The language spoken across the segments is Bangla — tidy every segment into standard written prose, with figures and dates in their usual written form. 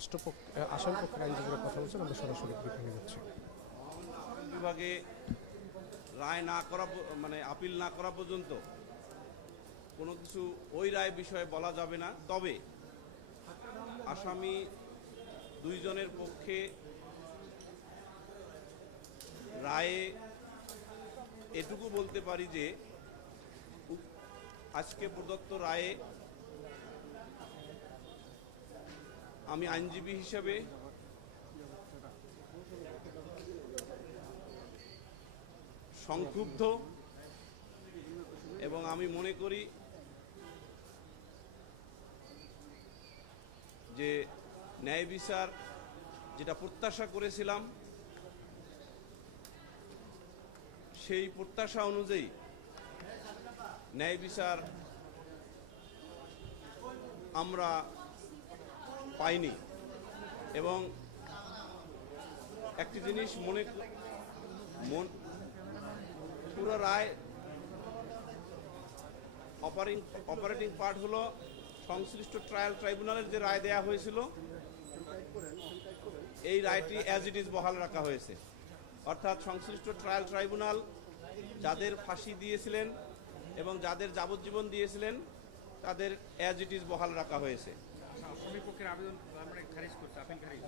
রাষ্ট্রপক্ষ আসামি পক্ষের আইনজীবীরা কথা বলছেন, আমরা সরাসরি ব্রিফিংয়ে যাচ্ছি। বিভাগে রায় না করা মানে আপিল না করা পর্যন্ত কোনো কিছু ওই রায় বিষয়ে বলা যাবে না। তবে আসামি দুইজনের পক্ষে রায়ে এটুকু বলতে পারি যে আজকে প্রদত্ত রায়ে আমি আইনজীবী হিসেবে সংক্ষুব্ধ এবং আমি মনে করি যে ন্যায় বিচার যেটা প্রত্যাশা করেছিলাম সেই প্রত্যাশা অনুযায়ী ন্যায় বিচার আমরা পাইনি। এবং একটি জিনিস পুরো রায় অপারেটিং পার্ট হলো সংশ্লিষ্ট ট্রায়াল ট্রাইব্যুনালের যে রায় দেয়া হয়েছিল এই রায়টি অ্যাজ ইট ইজ বহাল রাখা হয়েছে। অর্থাৎ সংশ্লিষ্ট ট্রায়াল ট্রাইব্যুনাল যাদের ফাঁসি দিয়েছিলেন এবং যাদের যাবজ্জীবন দিয়েছিলেন তাদের অ্যাজ ইট ইজ বহাল রাখা হয়েছে। আসামি পক্ষের আবেদন আমরা খারিজ করতে আপিল খারিজ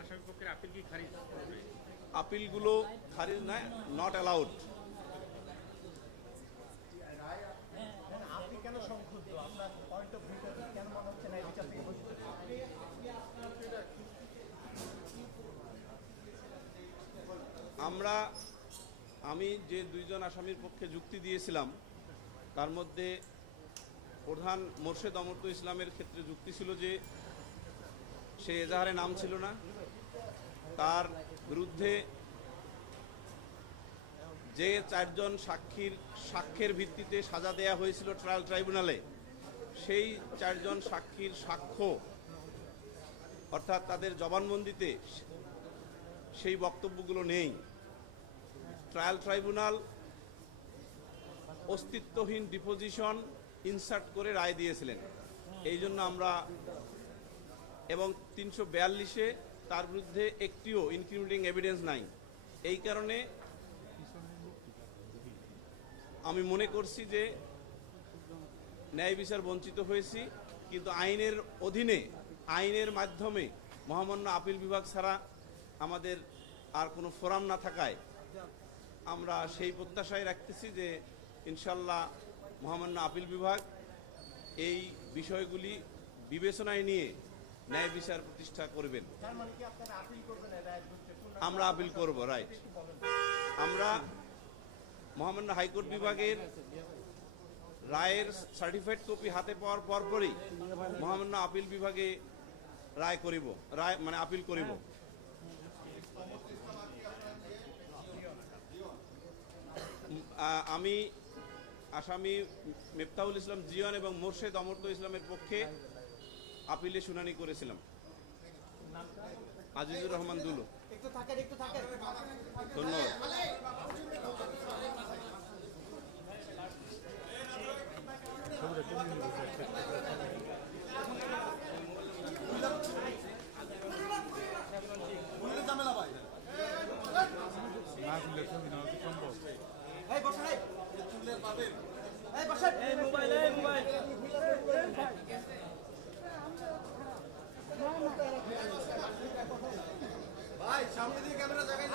আসামি পক্ষের আপিল কি খারিজ করবে? আপিলগুলো খারিজ নয়, নট অ্যালাউড। আপনি কেন সংক্ষুব্ধ? আপনার পয়েন্ট অফ ভিউটা কেন মনে হচ্ছে না এই বিচার থেকে বঞ্চিত? আমি যে দুইজন আসামির পক্ষে যুক্তি দিয়েছিলাম তার মধ্যে প্রধান মোর্শেদ অমর্ত্য ইসলামের ক্ষেত্রে যুক্তি ছিল যে সে এজাহারে নাম ছিল না, তার বিরুদ্ধে যে চারজন সাক্ষ্যের ভিত্তিতে সাজা দেয়া হয়েছিল ট্রায়াল ট্রাইব্যুনালে সেই চারজন সাক্ষীর সাক্ষ্য অর্থাৎ তাদের জবানবন্দিতে সেই বক্তব্যগুলো নেই। ট্রায়াল ট্রাইব্যুনাল অস্তিত্বহীন ডিপোজিশন ইনসার্ট করে রায় দিয়েছিলেন। এই জন্য আমরা এবং 342-এ তার বিরুদ্ধে একটিও ইনক্রিমিনেটিং এভিডেন্স নাই। এই কারণে আমি মনে করছি যে ন্যায় বিচার বঞ্চিত হয়েছি। কিন্তু আইনের অধীনে আইনের মাধ্যমে মহামান্য আপিল বিভাগ ছাড়া আমাদের আর কোনো ফোরাম না থাকায় আমরা সেই প্রত্যাশায় রাখতেছি যে ইনশাল্লাহ মহামান্য আপিল বিভাগ এই বিষয়গুলি বিবেচনায় নিয়ে ন্যায় বিচার প্রতিষ্ঠা করবেন। আমরা আপিল করব, রাইট। আমরা মহামান্য হাইকোর্ট বিভাগের রায়ের সার্টিফাইড কপি হাতে পাওয়ার পরপরই মহামান্য আপিল বিভাগে রায় আপিল করিব। আমি আসামি মেফতাহুল ইসলাম জিয়ন এবং মোর্শেদ অমর্ত্য ইসলামের পক্ষে আপিলে শুনানি করেছিলাম। আজিজুর রহমান দুলু। ধন্যবাদ। ভাই সামনে দিয়ে ক্যামেরা জায়গায়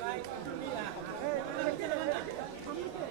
ভাই আমি ভাই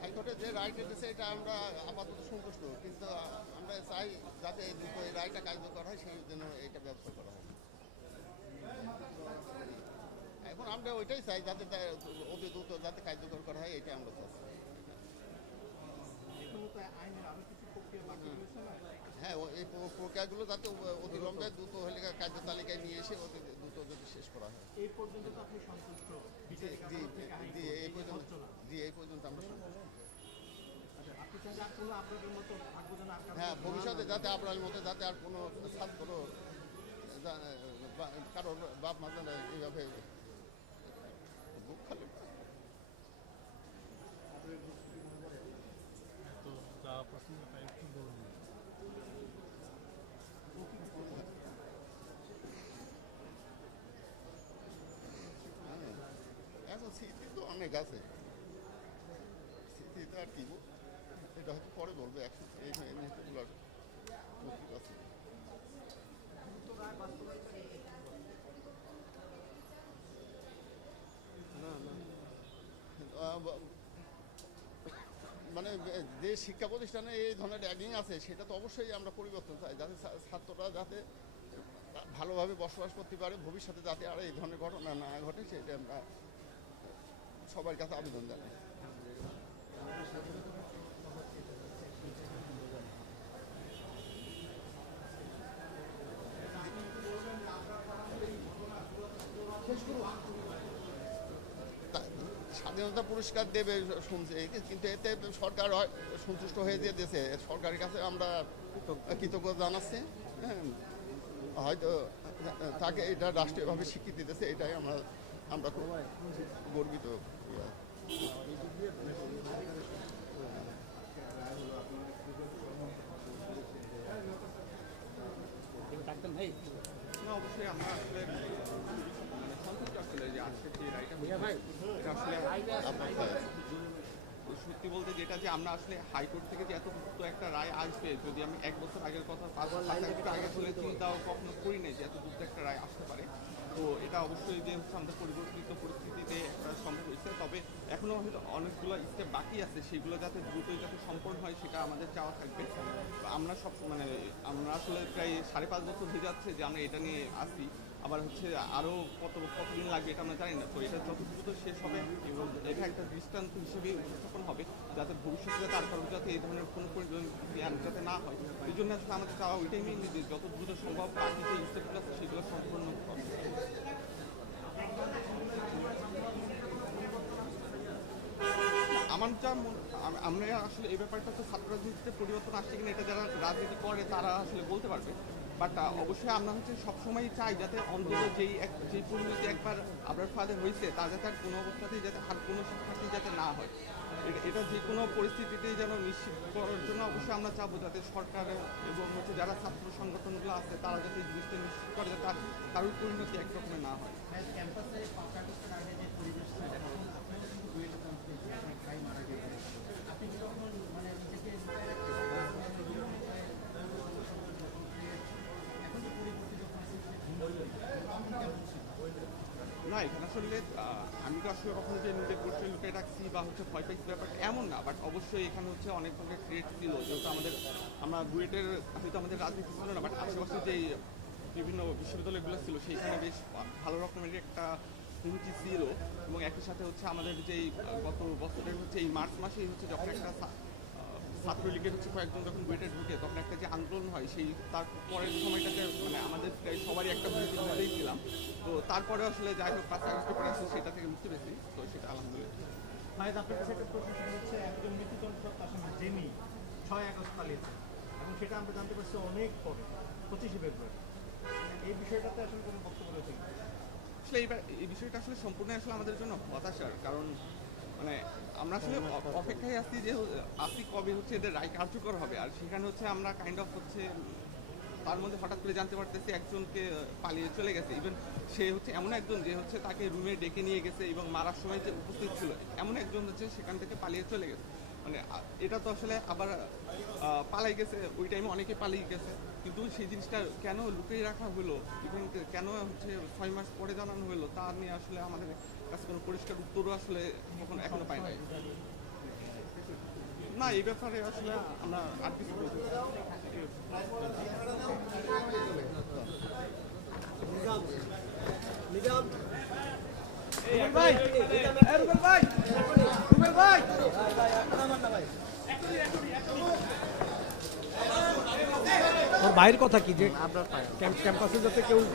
হাইকোর্টে যে রায় দিতেছে এটা আমরা আপাতত সন্তুষ্ট, কিন্তু আমরা আমরা চাই যাতে এই দ্রুত এই রায়টা কার্যকর হয় সেই জন্য এইটা ব্যবস্থা করা হয়। এখন আমরা ওইটাই চাই যাতে অতি দ্রুত যাতে কার্যকর করা হয় এটাই আমরা চাচ্ছি। এখনো তো আইনের আরো কিছু প্রক্রিয়া বাকি রয়েছে না? হ্যাঁ এই প্রক্রিয়াগুলো যাতে অতিলম্বে দ্রুত হলে কার্য তালিকায় নিয়ে এসে অতি দ্রুত যদি শেষ করা হয়। এই পর্যন্ত তো আপনি সন্তুষ্ট? বিচারিক জি আদালত থেকে জি এই পর্যন্ত হচ্ছে না। এই পর্যন্ত আমরা সন্তুষ্ট। আচ্ছা, আপনি চান যে আর কোনো আপনাদের মতো ভাগ্যজন আর কারো হ্যাঁ মতো না ভবিষ্যতে হয়? যাতে আপনার মতো যাতে আর কোনো ছাত্র কারোর বাপ মা যেন এইভাবে বুক খালি না। এখন স্মৃতি তো অনেক আছে, স্মৃতিটা আর কি এটা হয়তো পরে বলবো। এখন এই মুহূর্তগুলো প্রস্তুত আছে। মানে যে শিক্ষা প্রতিষ্ঠানে এই ধরনের র্যাগিং আছে সেটা তো অবশ্যই আমরা পরিবর্তন চাই, যাতে ছাত্ররা যাতে ভালোভাবে বসবাস করতে পারে, ভবিষ্যতে যাতে আর এই ধরনের ঘটনা না ঘটে সেটা আমরা সবার কাছে আবেদন জানাই। স্বাধীনতা পুরস্কার দেবে শুনছে, কিন্তু এতে সরকার সন্তুষ্ট হয়ে যে দিয়েছে, সরকারের কাছে আমরা কৃতজ্ঞতা জানাচ্ছি। হ্যাঁ হয়তো তাকে এটা রাষ্ট্রীয়ভাবে স্বীকৃতি দিয়েছে, এটাই আমরা খুব গর্বিত। না অবশ্যই আমরা আসলে মানে সন্তুষ্ট আসলে যে আজকে যে রায়টা এটা আসলে সত্যি বলতে যেটা যে আমরা আসলে হাইকোর্ট থেকে যে এত দ্রুত একটা রায় আসবে, যদি আমি 1 বছর আগের কথা 5 বছর আগে আসলে চিন্তাও কখনো করি নাই যে এত দ্রুত একটা রায় আসতে পারে। তো এটা অবশ্যই যে হচ্ছে আমাদের পরিবর্তিত পরিস্থিতিতে একটা সম্ভব হয়েছে। তবে এখনও হয়তো অনেকগুলো স্টেপ বাকি আছে, সেগুলো যাতে দ্রুতই যাতে সম্পন্ন হয় সেটা আমাদের চাওয়া থাকবে। তো আমরা সব মানে আমরা আসলে প্রায় 5.5 বছর হয়ে যাচ্ছে যে আমরা এটা নিয়ে আসি, আবার হচ্ছে আরও কতদিন লাগবে এটা আমরা জানি না। তো এটা যত দ্রুত শেষ হবে এবং এটা একটা দৃষ্টান্ত হিসেবে উপস্থাপন হবে যাতে ভবিষ্যতে যাতে আর কারো যাতে এই ধরনের কোনো জ্ঞান যাতে না হয়। এই জন্য আসলে আমাদের চাওয়া ওইটাই মেনলি যে যত দ্রুত সম্ভব বাকি যে স্টেপগুলো আছে সেগুলো সম্পূর্ণ হবে। আমার যা আমরা আসলে এই ব্যাপারটা তো ছাত্র রাজনীতিতে পরিবর্তন আসছে কিনা এটা যারা রাজনীতি করে তারা আসলে বলতে পারবে। বাট অবশ্যই আমরা হচ্ছে সবসময় চাই যাতে অন্তত যেই পরিণতি একবার আবরার ফাঁদে হয়েছে তা যাতে আর কোনো অবস্থাতেই যাতে আর কোনো শিক্ষার্থী যাতে না হয়, এটা যে কোনো পরিস্থিতিতেই যেন নিশ্চিত করার জন্য অবশ্যই আমরা চাবো যাতে সরকার এবং হচ্ছে যারা ছাত্র সংগঠনগুলো আছে তারা যাতে এই জিনিসটা নিশ্চিত করে যাতে আর কারোর পরিণতি একরকমের না হয়। ক্যাম্পাসে 5 আগস্টের আগে যে পরিবেশ ছিল, এখন আপনারা কিন্তু বুয়েটে কনফারেন্স অনেক ভাই মারা গেছে, আপনি কি তখন মানে নিজেকে লুকিয়ে রাখতে এখন যে পরিবর্তন যখন না এখানে আসলে আমি তো আসলে কখনো যে নিজের গোষ্ঠী লুকিয়ে রাখছি বা হচ্ছে ভয় পাইছি ব্যাপারটা এমন না। বাট অবশ্যই এখানে হচ্ছে অনেক ধরনের ক্রিয়েট ছিল, যেহেতু আমরা বুয়েটের হয়তো আমাদের রাজনীতি ছিল না, বাট আশেপাশে যেই বিভিন্ন বিশ্ববিদ্যালয়গুলো ছিল সেইখানে বেশ ভালো রকমের একটা হুমকি ছিল। এবং একই সাথে হচ্ছে আমাদের যেই গত বছরের হচ্ছে এই মার্চ মাসেই হচ্ছে যখন একটা ছাত্রলীগের হচ্ছে কয়েকজন যখন বুয়েটে ঢুকে তখন একটা যে আন্দোলন হয় সেই তার পরের সময়টাতে মানে আমাদের প্রায় সবারই একটা ভূমিকা মধ্যেই ছিলাম। তো তারপরে আসলে যাই হোক 5 আগস্টের পরে আসলে সেটা থেকে মুক্তি পেয়েছি, তো সেটা আলহামদুলিল্লাহ। ভাইদ আপনার কাছে একটা প্রশ্ন সেটা হচ্ছে একজন মৃত্যুদণ্ডপ্রাপ্ত আসামি জেমি 6 আগস্ট পালিয়েছে এবং সেটা আমরা জানতে পারছি অনেক পরে 25 ফেব্রুয়ারি। এই বিষয়টাতে আসলে কোনো বক্তব্য রয়েছে? আসলে এই বিষয়টা আসলে সম্পূর্ণ আসলে আমাদের জন্য হতাশার, কারণ মানে আমরা আসলে অপেক্ষায় আসি কবে হচ্ছে এদের রায় কার্যকর হবে। আর সেখানে হচ্ছে আমরা কাইন্ড অফ হচ্ছে তার মধ্যে হঠাৎ করে জানতে পারতেছি একজনকে পালিয়ে চলে গেছে। ইভেন সে হচ্ছে এমন একজন যে হচ্ছে তাকে রুমে ডেকে নিয়ে গেছে এবং মারার সময় যে উপস্থিত ছিল এমন একজন হচ্ছে সেখান থেকে পালিয়ে চলে গেছে। মানে এটা তো আসলে আবার পালাই গেছে, ওই টাইমে অনেকে পালিয়ে গেছে, কিন্তু সেই জিনিসটা কেন লুকিয়ে রাখা হলো, ইভেন কেন হচ্ছে 6 মাস পরে জানানো হলো তা নিয়ে আসলে আমাদের কাছে কোনো পরিষ্কার উত্তরও আসলে এখনো পাই নাই। না এই ব্যাপারে আসলে আমরা আর কিছু ওর ভাইয়ের কথা কি যে ক্যাম্পাসে যাতে কেউ